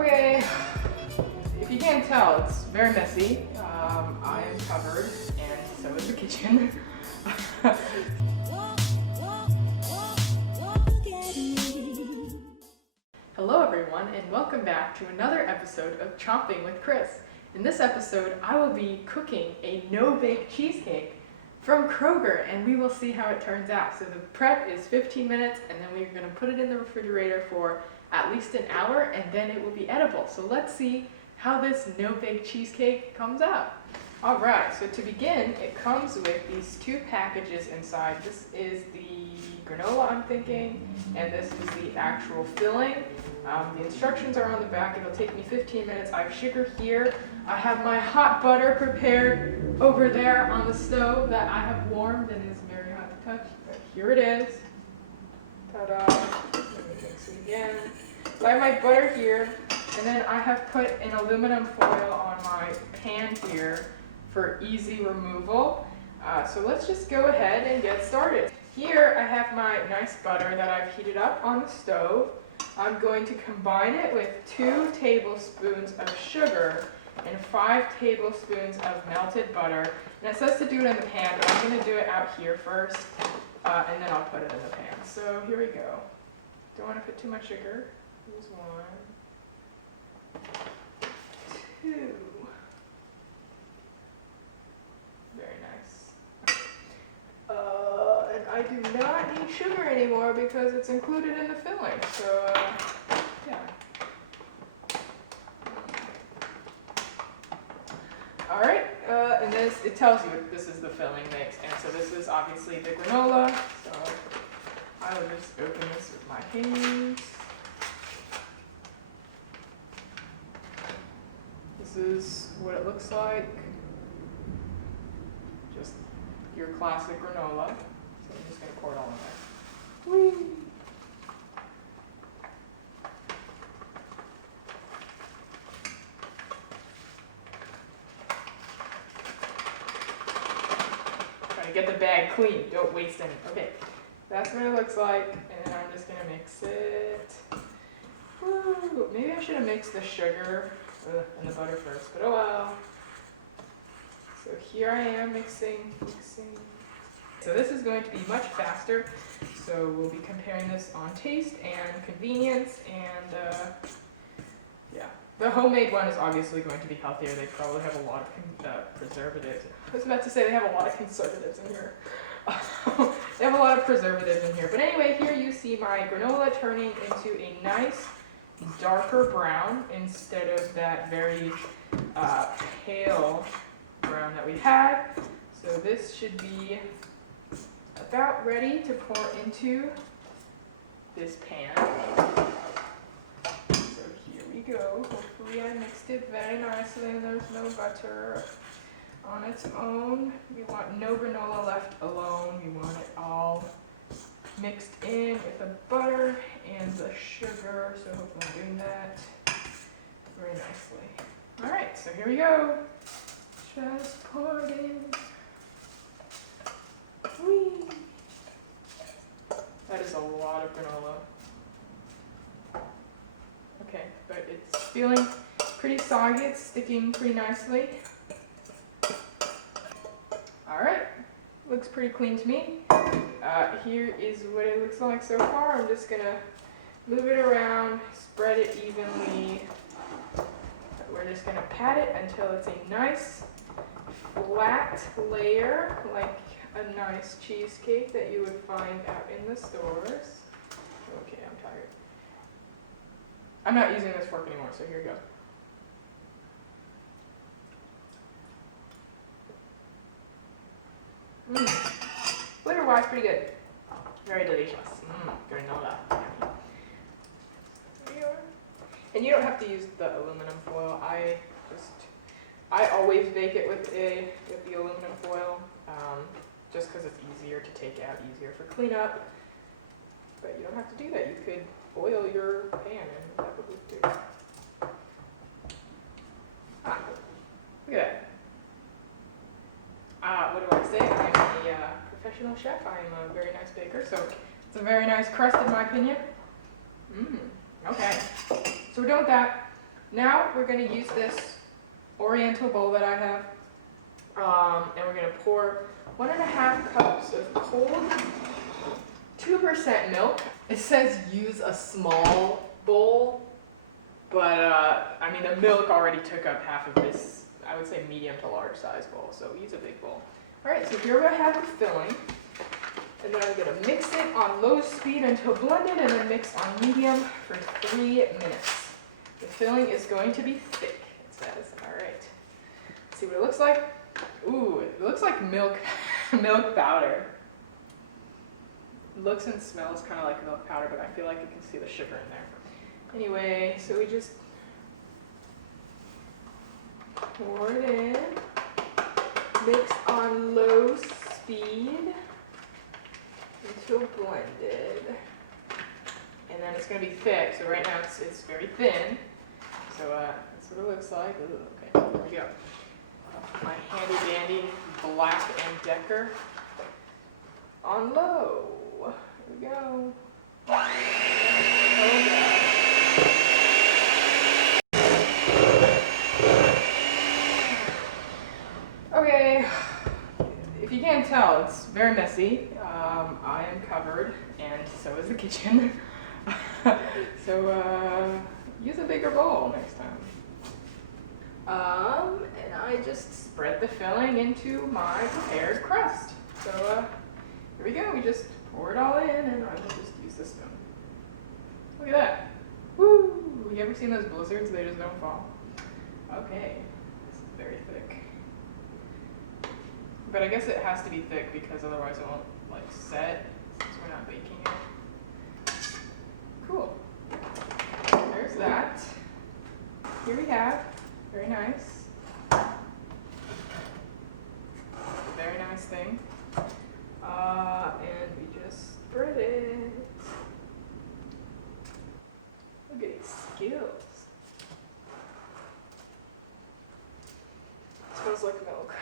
Okay, if you can't tell, it's very messy. I am covered, and so is the kitchen. Hello everyone, and welcome back to another episode of Chopping with Chris. In this episode, I will be cooking a no-bake cheesecake from Kroger, and we will see how it turns out. So the prep is 15 minutes, and then we're going to put it in the refrigerator for at least an hour, and then it will be edible. So let's see how this no-bake cheesecake comes out. All right, so to begin, it comes with these two packages inside. This is the granola, I'm thinking, and this is the actual filling. The instructions are on the back. It'll take me 15 minutes. I have sugar here. I have my hot butter prepared over there on the stove that I have warmed and is very hot to touch. But here it is. Ta-da. Let me mix it again. So I have my butter here, and then I have put an aluminum foil on my pan here for easy removal. So let's just go ahead and get started. Here I have my nice butter that I've heated up on the stove. I'm going to combine it with 2 tablespoons of sugar and 5 tablespoons of melted butter. And it says to do it in the pan, but I'm going to do it out here first, and then I'll put it in the pan. So here we go. Don't want to put too much sugar. Here's 1, 2. Very nice. And I do not need sugar anymore because it's included in the filling. So, yeah. All right, and this, it tells you this is the filling mix, and so this is obviously the granola. So I will just open this with my hands. This is what it looks like. Just your classic granola. So I'm just going to pour it all in there. Whee! Try to get the bag clean. Don't waste any. Okay, that's what it looks like. And I'm just going to mix it. Woo! Maybe I should have mixed the sugar and the butter first, but oh well. So here I am mixing. So this is going to be much faster. So we'll be comparing this on taste and convenience, and yeah. The homemade one is obviously going to be healthier. They probably have a lot of preservatives. I was about to say they have a lot of conservatives in here. They have a lot of preservatives in here. But anyway, here you see my granola turning into a nice darker brown instead of that very pale brown that we had. So this should be about ready to pour into this pan. So here we go. Hopefully I mixed it very nicely and there's no butter on its own. We want no granola left alone. We want it all mixed in with the butter and the sugar. So hopefully I'm doing that very nicely. All right, so here we go. Just pour it in. Whee! That is a lot of granola. Okay, but it's feeling pretty soggy. It's sticking pretty nicely. All right, looks pretty clean to me. Here is what it looks like so far. I'm just gonna move it around, spread it evenly. We're just gonna pat it until it's a nice flat layer, like a nice cheesecake that you would find out in the stores. Okay, I'm tired. I'm not using this fork anymore, so here we go. Flavor-wise, pretty good. Very delicious. Granola. And you don't have to use the aluminum foil. I always bake it with the aluminum foil, just because it's easier to take out, easier for cleanup. But you don't have to do that. You could oil your pan, and that would look good. Look at that. What do I say? I'm a professional chef. I'm a very nice baker, so it's a very nice crust in my opinion. Okay. So we're done with that. Now we're going to use this Oriental bowl that I have, and we're going to pour 1.5 cups of cold 2% milk. It says use a small bowl, but I mean the milk already took up half of this, I would say medium to large size bowl, so use a big bowl. Alright, so here I have the filling, and then I'm going to mix it on low speed until blended, and then mix on medium for 3 minutes. The filling is going to be thick, it says. Alright, let's see what it looks like. Ooh, it looks like milk, milk powder. It looks and smells kind of like milk powder, but I feel like you can see the sugar in there. Anyway, so we just pour it in, mix on low speed until blended. And then it's going to be thick, so right now it's very thin. So that's what it looks like. Ooh, okay, here we go. My handy dandy Black & Decker on low. Here we go. Oh, yeah. Okay, if you can't tell, it's very messy. I am covered, and so is the kitchen. So use a bigger bowl next time. And I just spread the filling into my prepared crust. So here we go. We just pour it all in, and I will just use the spoon. Look at that. Woo! You ever seen those blizzards? They just don't fall. Okay, this is very thick. But I guess it has to be thick because otherwise it won't like set since we're not baking it. Cool. There's that. Here we have, very nice. Very nice thing. And we just spread it. Look at these skills. It smells like milk.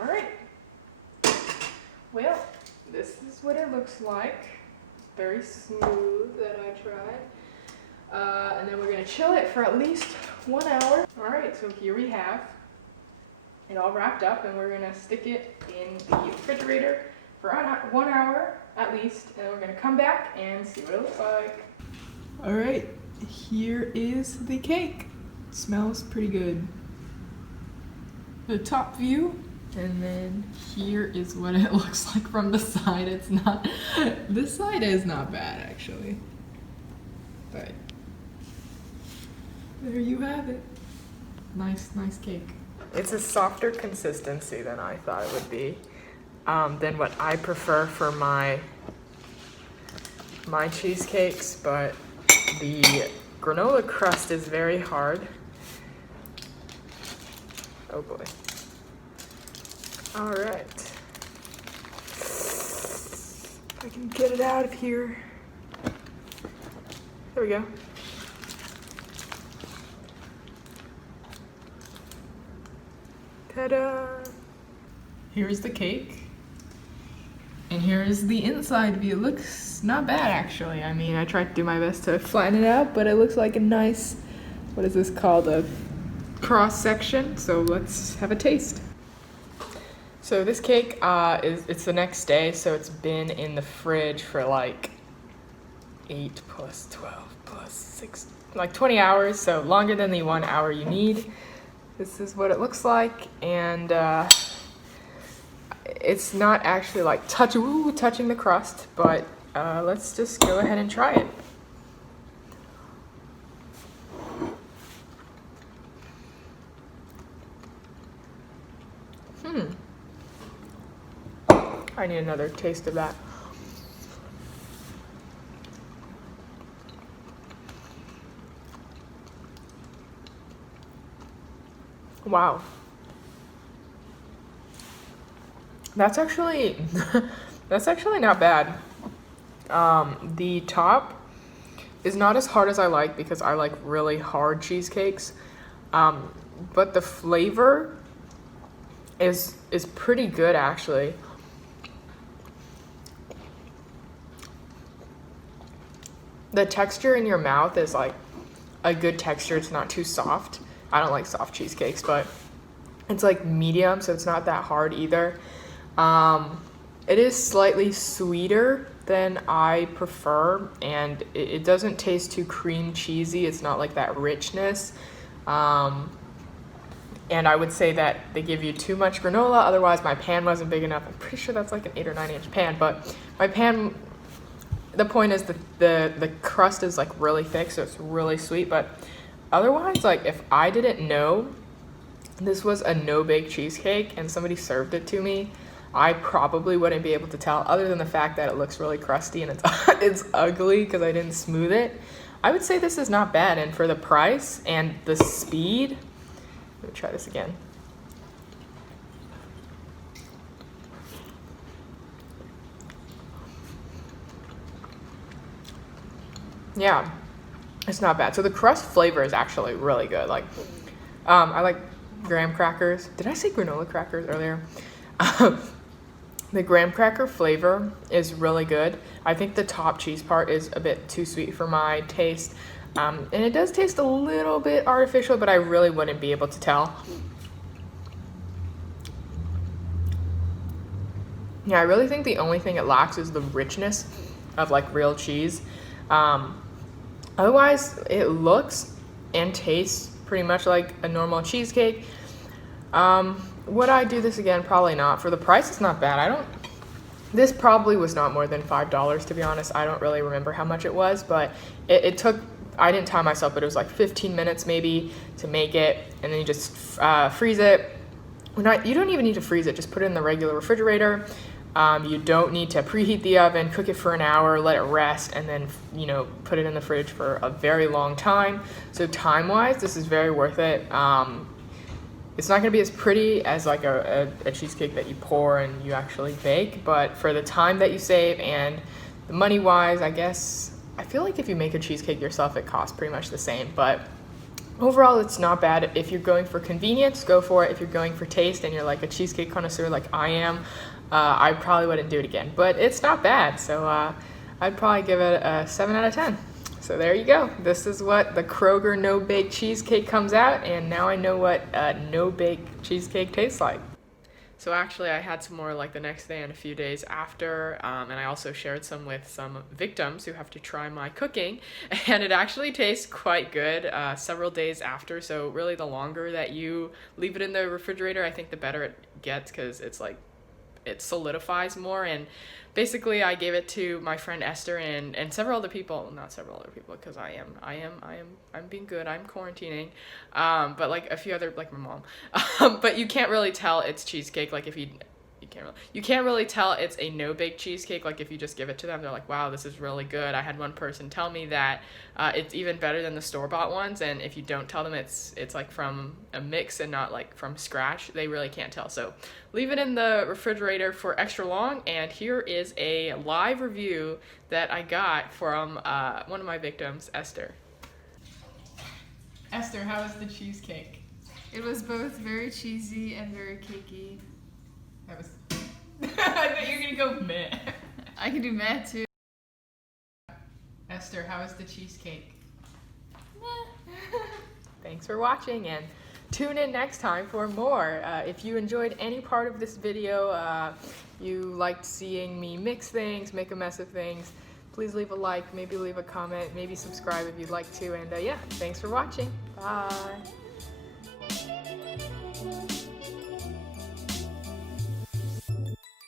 All right. Well, this is what it looks like. Very smooth that I tried. And then we're gonna chill it for at least 1 hour. All right, so here we have it all wrapped up, and we're gonna stick it in the refrigerator for 1 hour at least, and we're gonna come back and see what it looks like. All right, here is the cake. It smells pretty good. The top view, and then here is what it looks like from the side. It's not, this side is not bad actually, but there you have it. Nice cake. It's a softer consistency than I thought it would be, than what I prefer for my cheesecakes, but the granola crust is very hard. Oh boy. All right. If I can get it out of here. There we go. Ta-da! Here's the cake. And here's the inside view. It looks not bad actually. I mean, I tried to do my best to flatten it out, but it looks like a nice, what is this called? A cross section. So let's have a taste. So this cake it's the next day, so it's been in the fridge for like 8 plus 12 plus 6, like 20 hours, so longer than the 1 hour you need. This is what it looks like, and it's not actually like touching the crust, but let's just go ahead and try it. I need another taste of that. Wow. That's actually not bad. The top is not as hard as I like because I like really hard cheesecakes. But the flavor is pretty good actually. The texture in your mouth is like a good texture. It's not too soft. I don't like soft cheesecakes, but it's like medium, so it's not that hard either. It is slightly sweeter than I prefer, and it doesn't taste too cream cheesy. It's not like that richness. And I would say that they give you too much granola, otherwise my pan wasn't big enough. I'm pretty sure that's like an 8 or 9 inch pan, but my pan, the point is that the crust is like really thick, so it's really sweet. But otherwise, like if I didn't know this was a no-bake cheesecake and somebody served it to me, I probably wouldn't be able to tell, other than the fact that it looks really crusty and it's ugly because I didn't smooth it. I would say this is not bad, and for the price and the speed, let me try this again. Yeah, it's not bad. So the crust flavor is actually really good. Like, I like graham crackers. Did I say granola crackers earlier? The graham cracker flavor is really good. I think the top cheese part is a bit too sweet for my taste. And it does taste a little bit artificial, but I really wouldn't be able to tell. Yeah, I really think the only thing it lacks is the richness of like real cheese. Otherwise, it looks and tastes pretty much like a normal cheesecake. Would I do this again? Probably not. For the price, it's not bad. This probably was not more than $5, to be honest. I don't really remember how much it was, but it took, I didn't time myself, but it was like 15 minutes maybe to make it, and then you just freeze it. You don't even need to freeze it, just put it in the regular refrigerator. You don't need to preheat the oven, cook it for an hour, let it rest, and then, put it in the fridge for a very long time. So time-wise, this is very worth it. It's not going to be as pretty as like a cheesecake that you pour and you actually bake, but for the time that you save and the money-wise, I feel like if you make a cheesecake yourself, it costs pretty much the same, but overall, it's not bad. If you're going for convenience, go for it. If you're going for taste and you're like a cheesecake connoisseur like I am, I probably wouldn't do it again, but it's not bad. So I'd probably give it a 7 out of 10. So there you go. This is what the Kroger no-bake cheesecake comes out, and now I know what no-bake cheesecake tastes like. So actually, I had some more like the next day and a few days after, and I also shared some with some victims who have to try my cooking, and it actually tastes quite good several days after. So really, the longer that you leave it in the refrigerator, I think the better it gets, because it's like it solidifies more. And basically, I gave it to my friend Esther and several other people, not several other people, because I'm being good. I'm quarantining, but like a few other, like my mom. But you can't really tell it's cheesecake. Like if you can't really tell it's a no-bake cheesecake. Like if you just give it to them, they're like, wow, this is really good. I had one person tell me that it's even better than the store-bought ones, and if you don't tell them it's like from a mix and not like from scratch, they really can't tell. So leave it in the refrigerator for extra long, and here is a live review that I got from one of my victims, Esther. Esther, how was the cheesecake? It was both very cheesy and very cakey. That was I thought you were gonna go meh. I can do meh too. Esther, how was the cheesecake? Meh. Thanks for watching, and tune in next time for more. If you enjoyed any part of this video, you liked seeing me mix things, make a mess of things, please leave a like, maybe leave a comment, maybe subscribe if you'd like to, and yeah, thanks for watching. Bye.